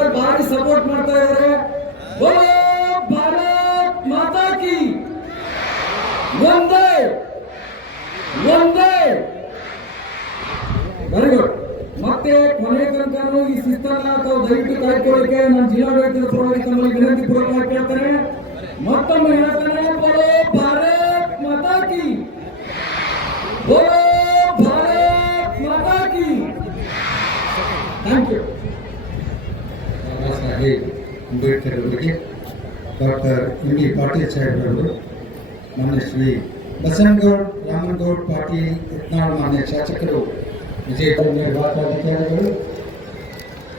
ಎಲ್ಲರೂ ಭಾರಿ ಸಪೋರ್ಟ್ ಮಾಡ್ತಾ ಇದ್ದಾರೆ. ಭಾರತ್ ಮಾತಾ ಕಿ. ಒಂದೇ ಒಂದೇ ವೆರಿ ಗುಡ್ ಮತ್ತೆ ಕೊನೆಯ ತನಕ ಈ ಸಿಸ್ಟರ್ನ ತಾವು ದಯವಿಟ್ಟು ಕಾಯ್ಕೊಳ್ಳಿಕ್ಕೆ ನಮ್ಮ ಜಿಲ್ಲಾಡಳಿತದ ಪರವಾಗಿ ತಮ್ಮಲ್ಲಿ ವಿನಂತಿ ಪೂರ್ವಕವಾಗಿ ಕೇಳ್ತಾರೆ ಮತ್ತೊಮ್ಮೆ ಹೇಳ್ತಾರೆ ಬೋಲೋ ಭಾರತ್ ಮಾತಾ ಕಿ. ಬೋಲೋ ಭಾರತ್ ಮಾತಾ ಕಿ. ಥ್ಯಾಂಕ್ ಯು ಅಂಬೇಡ್ಕರ್ ಅವರಿಗೆ ಡಾಕ್ಟರ್ ಎಂ ಬಿ ಪಾಟೀಲ್ ಸಾಹೇಬ್ರವರು ಮಾನ್ಯ ಶ್ರೀ ಬಸನಗೌಡ್ ರಾಮನಗೌಡ್ ಪಾಟೀಲ್ ಯತ್ನಾಳ್ ಮಾನ್ಯ ಶಾಸಕರು, ವಿಜಯ ನಿರ್ವಾಹಕಾಧಿಕಾರಿಗಳು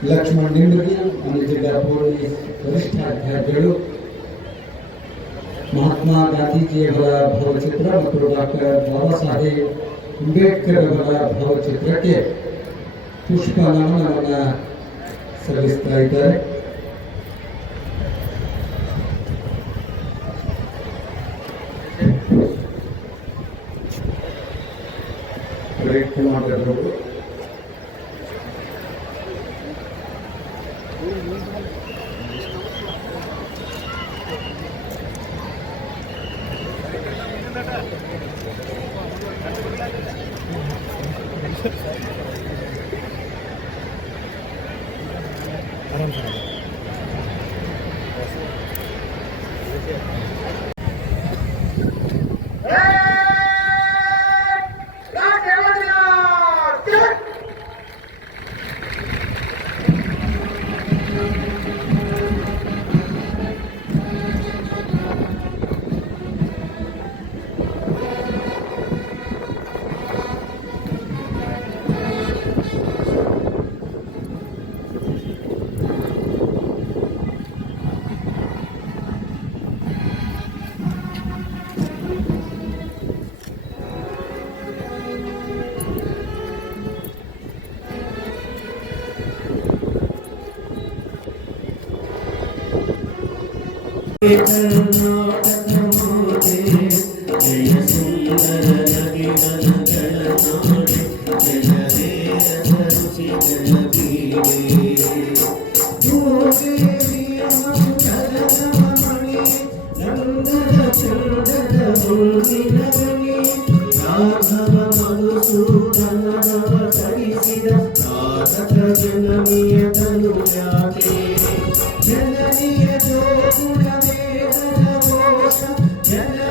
ಲಕ್ಷ್ಮಣ್ ನಿಂಬಗಿ ಮಾನ್ಯ ಜಿಲ್ಲಾ ಪೊಲೀಸ್ ವರಿಷ್ಠಾಧಿಕಾರಿಗಳು, ಮಹಾತ್ಮ ಗಾಂಧೀಜಿಯವರ ಭಾವಚಿತ್ರ ಮತ್ತು ಡಾಕ್ಟರ್ ಬಾಬಾ ಸಾಹೇಬ್ ಅಂಬೇಡ್ಕರ್ ಅವರ ಭಾವಚಿತ್ರಕ್ಕೆ ಪುಷ್ಪ ನಮನವನ್ನು ಸಲ್ಲಿಸ್ತಾ ಇದ್ದಾರೆ. ರೇಟ್ ಕುಮಾರ್ ಅವರು ಜನನಿಯ ಜೋಗುಣವೇ ಜನಗೋಷ Yeah.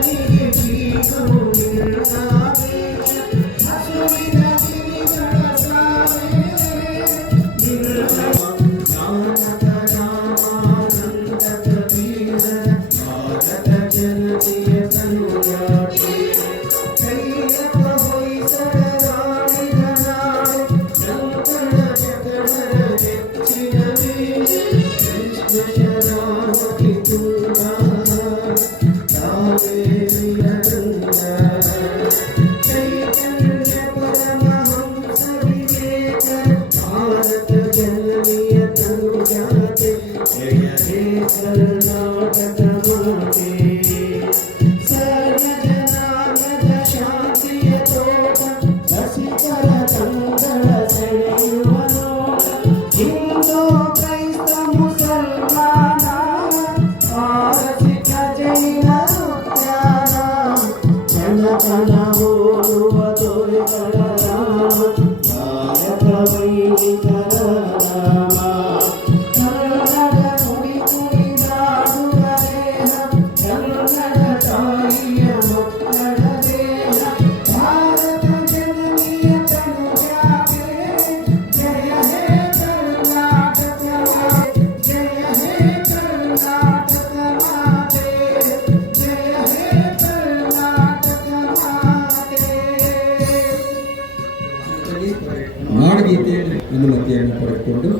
ಅನುಮತಿಯನ್ನು ಪಡೆದುಕೊಂಡು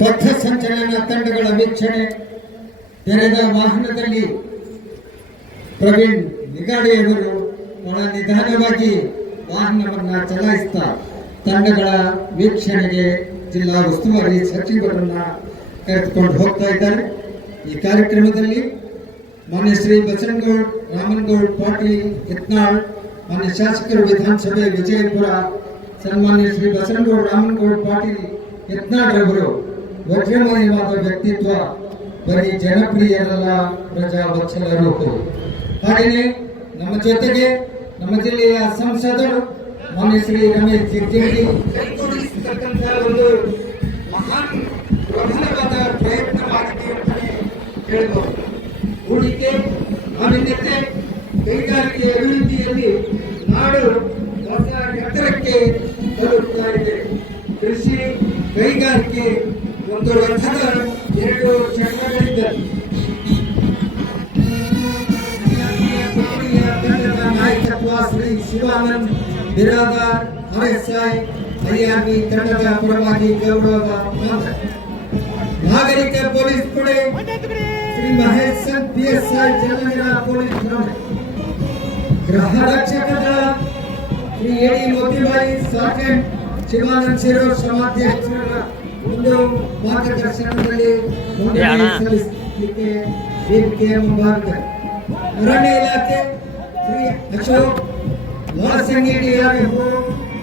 ಪಥ ಸಂಚಲನ ತಂಡಗಳ ವೀಕ್ಷಣೆ, ತೆರೆದ ವಾಹನದಲ್ಲಿ ಪ್ರವೀಣ್ ನಿಗಾಡೆಯವರು ಒಳ ನಿಧಾನವಾಗಿ ವಾಹನವನ್ನ ಚಲಾಯಿಸ್ತಾ ತಂಡಗಳ ವೀಕ್ಷಣೆಗೆ ಜಿಲ್ಲಾ ಉಸ್ತುವಾರಿ ಸಚಿವರನ್ನ ಕರೆದುಕೊಂಡು ಹೋಗ್ತಾ ಇದ್ದಾರೆ. ಈ ಕಾರ್ಯಕ್ರಮದಲ್ಲಿ ಮಾನ್ಯ ಶ್ರೀ ಬಸನಗೌಡ್ ರಾಮನಗೌಡ್, ಪಾಟೀಲ್, ಯತ್ನಾಳ್, ಮಾನ್ಯ ಶಾಸಕರು ವಿಧಾನಸಭೆ ವಿಜಯಪುರ, ಸನ್ಮಾನ್ಯ ಶ್ರೀ ಬಸನಗೌಡ್ ರಾಮನಗೌಡ್, ಪಾಟೀಲ್, ಯತ್ನಾಳ್ ಅವರು ವಜ್ರಮಯವಾದ ವ್ಯಕ್ತಿತ್ವ, ಬರೀ ಜನಪ್ರಿಯರಲ್ಲ ಪ್ರಜಾವತ್ಸಲರು ಹಾಗೆಯೇ ನಮ್ಮ ಜೊತೆಗೆ ನಮ್ಮ ಜಿಲ್ಲೆಯ ಸಂಸದರು ಮಾನ್ಯ ಶ್ರೀ ರಮೇಶ್ ಜಿಗಜಿಗಿ ಹೇಳ್ಬೋದು ಹೂಡಿಕೆ ನಾವೀನ್ಯತೆ ಕೈಗಾರಿಕೆ ಅಭಿವೃದ್ಧಿಯಲ್ಲಿ ನಾಡು ಹೊಸ ಎತ್ತರಕ್ಕೆ ತಲುಪ್ತಾ ಇದೆ ಕೃಷಿ ಕೈಗಾರಿಕೆ ಒಂದು ರಥದ ಎರಡು ಚಕ್ರಗಳಿದ್ದರು ತಂಡದ ನಾಯಕತ್ವ ಶ್ರೀ ಶಿವಾನಂದ್ ಬಿರಾದಾರ್ ಆರ್ಎಸ್ಐ ಐಆರ್ಬಿ ತಂಡದ ಪರವಾಗಿ ಗೌರವ ಮಾತ್ರ ನಾಗರಿಕ ಪೊಲೀಸ್ ಪಡೆ ಶ್ರೀ ಮಹೇಶ್ ಸನ್ ಪಿಎಸ್ಐ ಜಲನಗರ ಪೊಲೀಸ್ ಠಾಣೆ ಗೃಹ ರಕ್ಷಕ ದಳ ಶ್ರೀ ಎಡಿ ಮೋತಿಬಾಯಿ ಸಾರ್ಜೆಂಟ್ ಶಿವಾನಂದ್ ಶಿರೋರ್ ಸಮಾಧ್ಯಕ್ಷರ ಒಂದು ಮಾರ್ಗದರ್ಶನದಲ್ಲಿ ನೋಂದಣಿ ಸಲ್ಲಿಸಲಿಕ್ಕೆ ವೇದಿಕೆ ಮುಂಭಾಗ ಅರಣ್ಯ ಇಲಾಖೆ ಶ್ರೀ ಅಶೋಕ್ ಲಾಸಂಗಿ ಡಿಆರ್ಎಫ್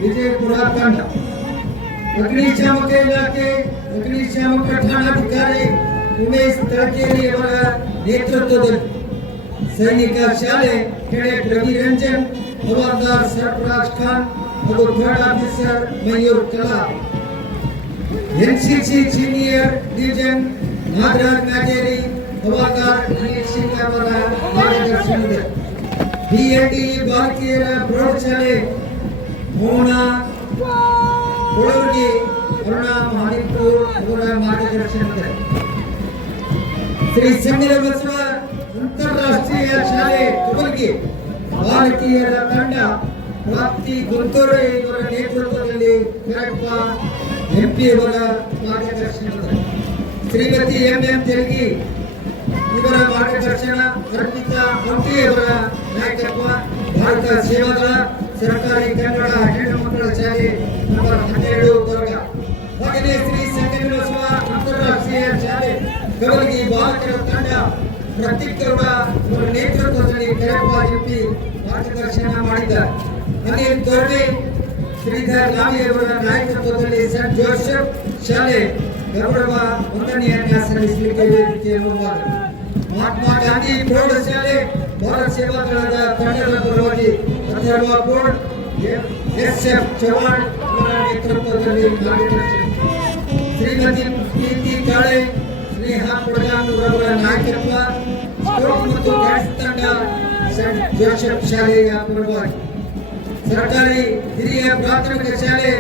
ವಿಜಯಪುರ ತಂಡ ಅಗ್ನಿಶಾಮಕ ಇಲಾಖೆ ಅಗ್ನಿಶಾಮಕ ಠಾಣಾಧಿಕಾರಿ ಉಮೇಶ್ ತಳಕೇರಿ ಅವರ ನೇತೃತ್ವದಲ್ಲಿ ಸೈನಿಕ ಶಾಲೆ ಕೆಡೆಟ್ ರವಿ ರಂಜನ್ ಹವಾಲ್ದಾರ್ ಸರ್ಫರಾಜ್ ಖಾನ್ ಹಾಗೂ third officer Mayur Kala NCC senior division Nagaraj Nageri ಹವಾಲ್ದಾರ್ ಅನಿಲ್ ಸಿಂಗ್ ಅವರ ಮಾರ್ಗದರ್ಶನದಲ್ಲಿ ಬಿಎಲ್ಡಿ ಬಾಲಕಿಯರ ಪ್ರೌಢಶಾಲೆ ಮೋಹನ ಕೊಳವರ್ಗಿ ಅರುಣಾ ಮಹಾಲಿಪುರ್ ಅವರ ಮಾರ್ಗದರ್ಶನದಲ್ಲಿ ಶ್ರೀ ಸಂಗರ ಬಸವ ಅಂತಾರಾಷ್ಟ್ರೀಯ ಶಾಲೆ ಕಬಲ್ಗಿ ಬಾಲಕಿಯರ ತಂಡ ಪ್ರಾಪ್ತಿ ಗುಂತೂರು ಇವರ ನೇತೃತ್ವದಲ್ಲಿ ಕರಪ್ಪ ಎಂಪಿ ಅವರ ಮಾರ್ಗದರ್ಶನದಲ್ಲಿ ಶ್ರೀಮತಿ ಎಂ ಎಂ ತೆಲಗಿ ಇವರ ಮಾರ್ಗದರ್ಶನ ಅರ್ಪಿತಾ ಹಂಪಿ ಅವರ ನಾಯಕತ್ವ ಭಾರತ ಸೇವಾದಳ ಸರ್ಕಾರಿ ಕನ್ನಡ ಹೆಣ್ಣು ಮಕ್ಕಳ ಶಾಲೆ ನಂಬರ್ ಹನ್ನೆರಡು ವರ್ಗ ಹಾಗೆಯೇ ಶ್ರೀ ಸಂಗಮೇಶ್ವರ ಅಂತಾರಾಷ್ಟ್ರೀಯ ಶಾಲೆ ಕವಲಗಿ ಬಾಲಕರ ತಂಡ ಪ್ರತಿಕರಣ ಅವರ ನೇತೃತ್ವದಲ್ಲಿ ಕರಪ್ಪ ಎಂಪಿ ಮಾರ್ಗದರ್ಶನ ಮಾಡಿದ್ದಾರೆ ಅನಿಲ್ ತೋರ್ವೆ ಶ್ರೀಧರ್ ಲಾವಿ ಅವರ ನಾಯಕತ್ವದಲ್ಲಿ ಸೆಂಟ್ ಜೋಸೆಫ್ ಶಾಲೆ ಗೌರವ ವಂದನೆಯನ್ನ ಸಲ್ಲಿಸಲಿಕ್ಕೆ ವೇದಿಕೆ ಮುಂಭಾಗ ಮಹಾತ್ಮ ಗಾಂಧಿ ಪ್ರೌಢಶಾಲೆ ಭಾರತ ಸೇವಾ ದಳದ ತಂಡದ ಪರವಾಗಿ Atharva board S F Chavan ಅವರ ನೇತೃತ್ವದಲ್ಲಿ ಮಾರ್ಗದರ್ಶನ ಶ್ರೀಮತಿ ಪ್ರೀತಿ ಕಾಳೆ ಸ್ನೇಹ ಕೊಡಗಾನ್ ಅವರ ನಾಯಕತ್ವ ಮತ್ತು ಡ್ಯಾನ್ಸ್ ತಂಡ ಶಾಲೆಯ ಪರವಾಗಿ ಸರ್ಕಾರಿ ಹಿರಿಯ ಪ್ರಾಥಮಿಕ ಶಾಲೆ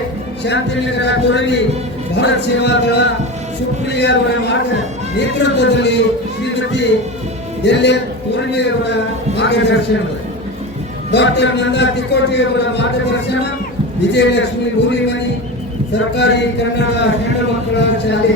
ಶಾಂತಿನಗರ ತೊಡಗಿ ಭಾರತ ಸೇವಾ ದಳ ಸುಪ್ರಿಯ ಅವರ ಮಾರ್ಗ ನೇತೃತ್ವದಲ್ಲಿ ಶ್ರೀಮತಿ ಎಲ್ ಎಲ್ ಅವರ ಮಾರ್ಗದರ್ಶನದಲ್ಲಿ ಡಾಕ್ಟರ್ ನಂದಾ ತಿಕೋಟಿ ಅವರ ಮಾರ್ಗದರ್ಶನ, ವಿಜಯಲಕ್ಷ್ಮಿ ಭೂಮಿಮನಿ, ಸರ್ಕಾರಿ ಕನ್ನಡ ಹೆಣ್ಣು ಮಕ್ಕಳ ಶಾಲೆ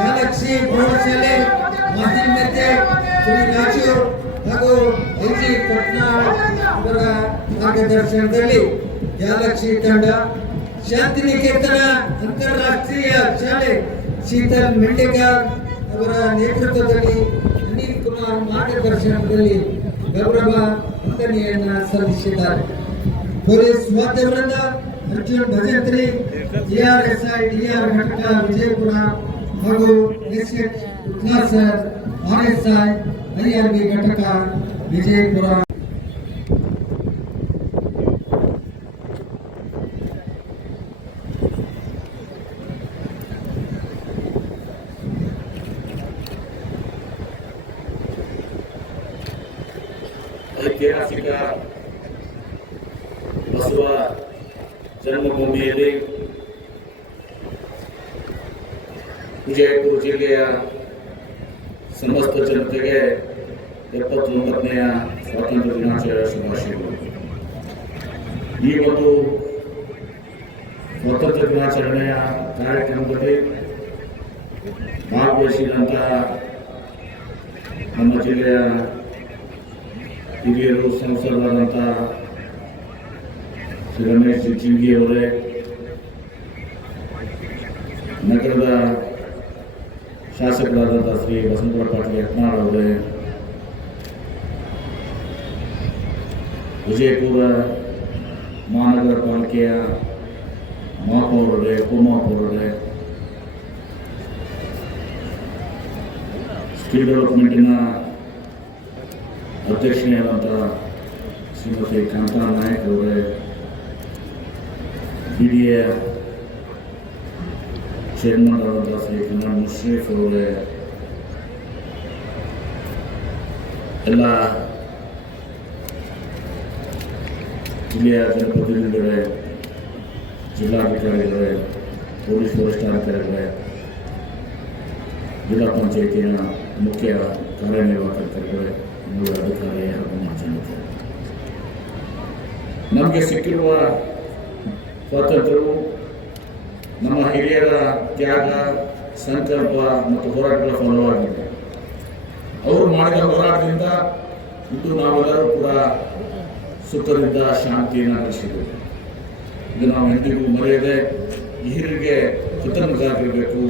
ಗ್ಯಾಲಕ್ಸಿ ಪ್ರೌಢಶಾಲೆ ಮಾಹಿಮ್ಯತೆ ಶ್ರೀ ರಾಜು ಹಾಗೂ ಎಲ್ಜಿ ಪಟ್ನಾಳ್ ಅವರ ಮಾರ್ಗದರ್ಶನದಲ್ಲಿ ಗ್ಯಾಲಕ್ಸಿ ತಂಡ ಶಾಂತಿನಿಕೇತನ ಅಂತಾರಾಷ್ಟ್ರೀಯ ಶಾಲೆ ಶೀತಲ್ ಮೆಂಡೇಕರ್ ಅವರ ನೇತೃತ್ವದಲ್ಲಿ ಅನಿಲ್ ಕುಮಾರ್ ಮಾರ್ಗದರ್ಶನದಲ್ಲಿ ಗೌರವ ವಂದನೆಯನ್ನ ಸಲ್ಲಿಸಿದ್ದಾರೆ. ಪೊಲೀಸ್ ವಾದ್ಯವೃಂದ ಅರ್ಜುನ್ ಭಜಂತ್ರಿ ಡಿಆರ್ಎಸ್ಐ ಡಿಆರ್ ಘಟಕ Vijayapura ಹಾಗೂ S H sir RSI IRB ಘಟಕ ವಿಜಯಪುರ ಸಮಸ್ತ ಜನತೆಗೆ ಎಪ್ಪತ್ತೊಂಬತ್ತನೆಯ ಸ್ವಾತಂತ್ರ್ಯ ದಿನಾಚರಣೆಯ ಶುಭಾಶಯಗಳು. ಈ ಒಂದು ಸ್ವಾತಂತ್ರ್ಯ ದಿನಾಚರಣೆಯ ಕಾರ್ಯಕ್ರಮದಲ್ಲಿ ಭಾಗವಹಿಸಿದಂತಹ ನಮ್ಮ ಜಿಲ್ಲೆಯ ಹಿರಿಯರು ಸಂಸದರಾದಂಥ ಶ್ರೀ ರಮೇಶ್ ಜಿಂಗಿ ಅವರೇ, ನಗರದ ಶಾಸಕರಾದಂಥ ಶ್ರೀ ವಸಂತರಾವ್ ಪಾಟೀಲ್ ಯತ್ನಾಳ್ ಅವರೇ ವಿಜಯಪುರ ಮಹಾನಗರ ಪಾಲಿಕೆಯ ಮಹಾಪೌರರೇ ಉಪಮಹಾಪೌರರೇ ಸ್ಕಿಲ್ ಡೆವಲಪ್ಮೆಂಟಿನ ಅಧ್ಯಕ್ಷನೆಯಾದಂಥ ಶ್ರೀಮತಿ ಕಾಂತಾ ನಾಯಕ್ ಅವರೇ ಬಿ ಡಿ ಎ chairman ಆದಂಥ ಶ್ರೀ ಕನ್ನಡ ಮುಶ್ರೀಫ್ ಅವರೇ ಎಲ್ಲ ಜಿಲ್ಲೆಯ ಜನಪ್ರತಿನಿಧಿಗಳೇ ಜಿಲ್ಲಾಧಿಕಾರಿಗಳೇ ಪೊಲೀಸ್ ವರಿಷ್ಠಾಧಿಕಾರಿಗಳೇ ಜಿಲ್ಲಾ ಪಂಚಾಯತಿನ ಮುಖ್ಯ ಕಾರ್ಯನಿರ್ವಾಹಕರುಗಳೇ ಮೂಲ ಅಧಿಕಾರಿ ಹಾಗೂ ಮಾಧ್ಯಮಿಕರು ನಮಗೆ ಸಿಕ್ಕಿರುವ ಸ್ವಾತಂತ್ರ್ಯವು ನಮ್ಮ ಹಿರಿಯರ ತ್ಯಾಗ ಸಂಕಲ್ಪ ಮತ್ತು ಹೋರಾಟಗಳ ಫಲವಾಗಿದೆ. ಅವರು ಮಾಡಿದ ಹೋರಾಟದಿಂದ ಇಂದು ನಾವೆಲ್ಲರೂ ಕೂಡ ಸುಖದಿಂದ ಶಾಂತಿಯನ್ನು ನಡೆಸಿದ್ದೇವೆ ಇದು ನಾವು ಎಂದಿಗೂ ಮರೆಯದೆ ಹಿರಿಯರಿಗೆ ಕೃತಜ್ಞರಾಗಿರಬೇಕು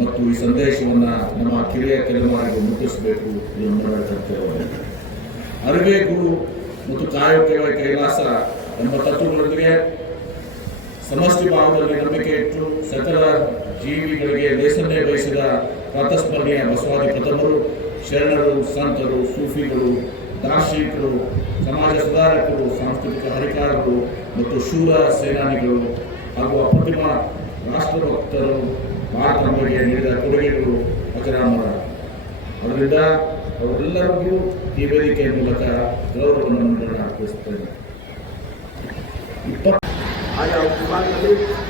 ಮತ್ತು ಈ ಸಂದೇಶವನ್ನು ನಮ್ಮ ಕಿರಿಯ ತಲೆಮಾರಿಗೆ ಮುಟ್ಟಿಸಬೇಕು ಇದು ನಮ್ಮ ಅರಿವೆ ಗುರು ಮತ್ತು ಕಾಯಕ ಕೈಲಾಸ ಎಂಬ ತತ್ವಗಳೊಂದಿಗೆ ಸಮಷ್ಟಿ ಭಾವದಲ್ಲಿ ನಂಬಿಕೆ ಇಟ್ಟು ಸಕಲ ಜೀವಿಗಳಿಗೆ ಲೇಸನ್ನೇ ಬಯಸಿದ ಪ್ರಾತಸ್ಮರಣೀಯ ಬಸವಾದಿ ಪ್ರಥಮರು, ಶರಣರು, ಸಂತರು, ಸೂಫಿಗಳು, ದಾರ್ಶನಿಕರು, ಸಮಾಜ ಸುಧಾರಕರು, ಸಾಂಸ್ಕೃತಿಕ ಹರಿಕಾರರು ಮತ್ತು ಶೂರ ಸೇನಾನಿಗಳು ಹಾಗೂ ಅಪ್ರತಿಮ ರಾಷ್ಟ್ರಭಕ್ತರು ಭಾರತ ನೀಡಿದ ಕೊಡುಗೆಗಳು ಅಜರಾಮರ. ಅದರಿಂದ ಅವರೆಲ್ಲರಿಗೂ ಈ ವೇದಿಕೆಯ ಮೂಲಕ ಗೌರವವನ್ನು ಅರ್ಪಿಸುತ್ತೇನೆ Ayo, kembali ke sini.